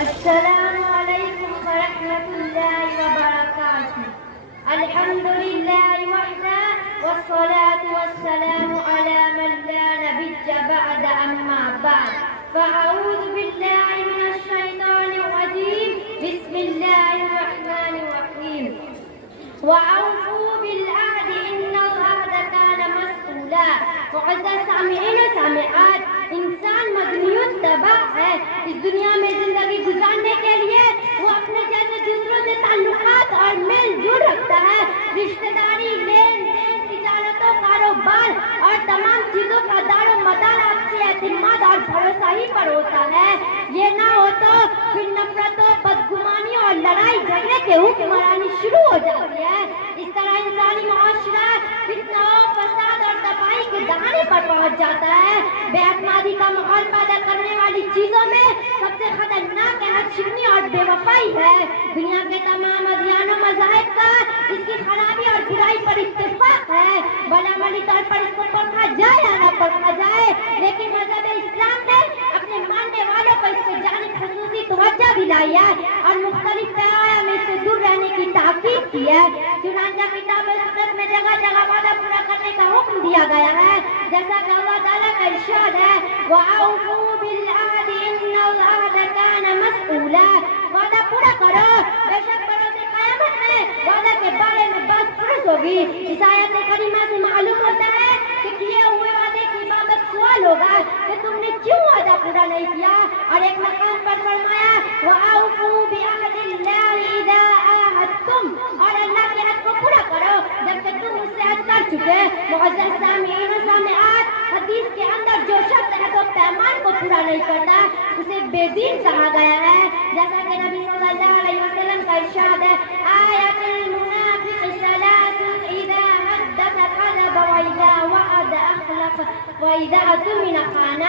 السلام علیکم ورحمۃ اللہ وبرکاتہ. الحمد للہ وحدہ والصلاة والسلام علی من لا نبی بعد اما بعد. فاعوذ باللہ من الشیطان الرجیم. بسم اللہ الرحمن الرحیم. وَأَوْفُوا بِالْعَهْدِ إِنَّ الْعَهْدَ كَانَ مَسْئُولًا. معزز سامعین و سامعات، انسان مدنی الطبع ہے. اس دنیا میں زندگی گزارنے کے لیے وہ اپنے جیسے دوسروں سے تعلقات اور میل جول رکھتا ہے. رشتہ داری، لین دین، تجارت و کاروبار اور تمام چیزوں کا دار و مدار اچھے اعتماد اور بھروسہ ہی پر ہوتا ہے. یہ نہ ہو تو پھر نفرتوں، بدگمانی اور لڑائی جھگڑے کے حکمرانی شروع ہو جاتی ہے. اس طرح انسانی معاشرہ فتنہ و فساد اور تباہی کے دہانے پر پہنچ جاتا ہے. بے اعتمادی کا ماحول پیدا کرنے والی چیزوں میں سب سے خطرناک حد شکنی اور بے وفائی ہے. دنیا کے تمام ادیان و مذاہب کا اس کی خرابی اور برائی پر اتفاق ہے. بلاملی طور پر اس کو پرکھا جائے یا نہ پرکھا جائے، لیکن مذہب اسلام نے اپنے ماننے والوں کو اس کی جانب خصوصی توجہ دلائی ہے اور مختلف پیغام میں سے دور رہنے کی تاکید کی ہے. چنانچہ کتاب سنت میں جگہ جگہ وعدہ پورا کرنے کا حکم دیا گیا ہے، جیسا کہ اللہ تعالیٰ کا ارشاد ہے وَأَوْفُوا بِالْعَهْدِ إِنَّ الْعَهْدَ كَانَ مَسْئُولًا. وعدہ پورا کرو، بے شک بروز قیامت میں وعدہ کے بارے میں بات پرس ہوگی. اس آیت کریمہ سے معلوم ہوتا ہے کہ کیے ہوئے وعدے کی بابت سوال ہوگا کہ تم نے کیوں وعدہ پورا نہیں کیا. اور ایک مقام پر فرمایا وَأَوْفُوا بِعَهْدِ اللَّهِ إِذَا عَاهَدتُّمْ. اور اللہ کے عہد کو پورا کرو جب کہ تم اس سے عہد کر چکے. معزز سامعین و سامعات، حدیث کے اندر جو شخص عہد و پیمان کو پورا نہیں کرتا اسے بے دین کہا گیا ہے، جیسا کہ نبی صلی اللہ علیہ وسلم کا ارشاد ہے آیۃ المنافق ثلاث اذا حدث كذب واذا وعد اخلف واذا اؤتمن خان.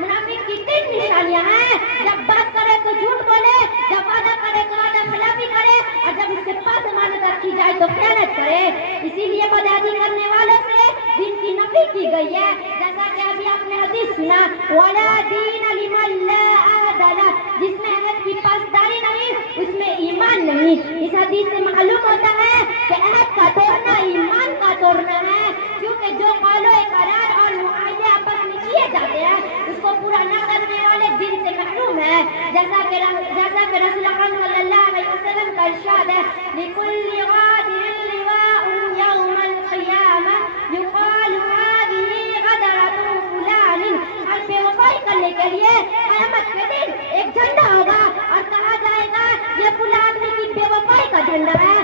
منافق کی تین نشانیاں ہیں: جب بات کرے تو جھوٹ بولے، جب وعدہ کرے تو وعدہ خلافی کرے، اور جب اس کے پاس امانت رکھی جائے تو خیانت کرے. اسی لیے بدعہدی کرنے والوں سے دین کی نفی کی گئی ہے، جیسا کہ ابھی آپ نے حدیث سنا وَلَا دِينَ لِمَن لَا عَهْدَ لَهُ. جس میں عہد کی پاسداری نہیں اس میں ایمان نہیں. اس حدیث سے معلوم ہوتا ہے کہ عہد کا توڑنا ایمان کا توڑنا ہے، کیونکہ جو قول و اقرار اور معاہدے آپس میں کیے جاتے ہیں اس کو پورا نہ کرنے والے دین سے محروم ہے. جیسا کہ رسول اللہ صلی اللہ علیہ وسلم کا ارشاد ہے لِكُلِّ غَادِرٍ لِوَاءٌ يَوْمَ الْقِيَامَةِ يُقَالُ هَٰذِهِ غَدَرَةُ فُلَانٍ. اور بے وفائی کرنے کے لیے قیامت کے دن ایک جھنڈا ہوگا اور کہا جائے گا یہ فلاں آدمی کی بے وفائی کا جھنڈا ہے.